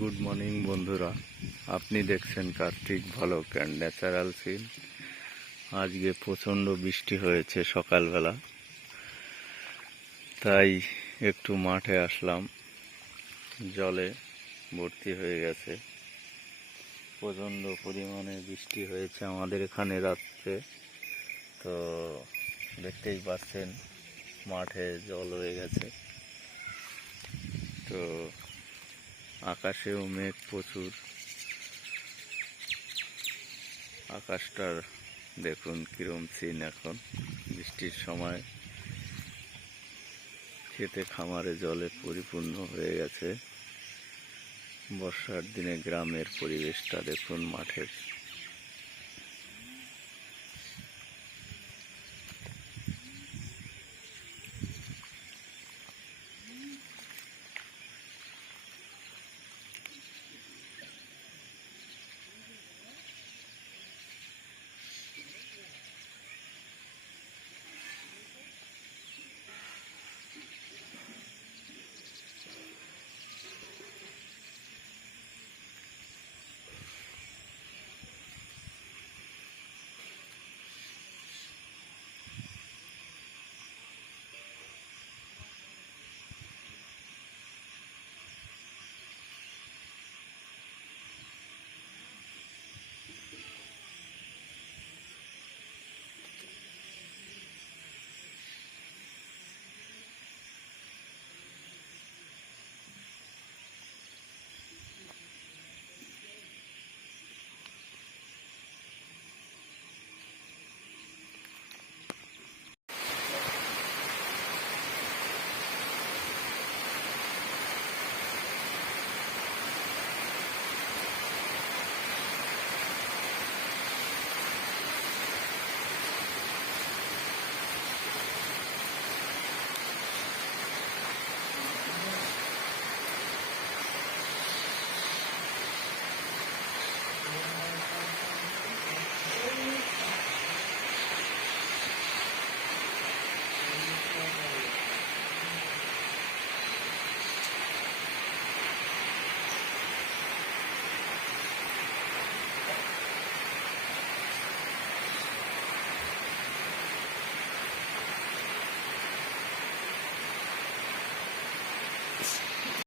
Good morning বন্ধুরা। আপনি দেখছেন Kartik vlog and natural scene আজকে প্রচণ্ড বৃষ্টি হয়েছে সকালবেলা। তাই একটু মাঠে আসলাম। জলে ভর্তি হয়ে গেছে। প্রচণ্ড পরিমাণে বৃষ্টি হয়েছে আমাদের এখানে রাত্রে। তো দেখতেই পাচ্ছেন, মাঠে জল হয়ে গেছে। তো আকাশেও মেঘ প্রচুর। আকাশটার দেখুন কীরম সিন এখন। বৃষ্টির সময় খেতে খামারে জলে পরিপূর্ণ হয়ে গেছে। বর্ষার দিনে গ্রামের পরিবেশটা দেখুন মাঠের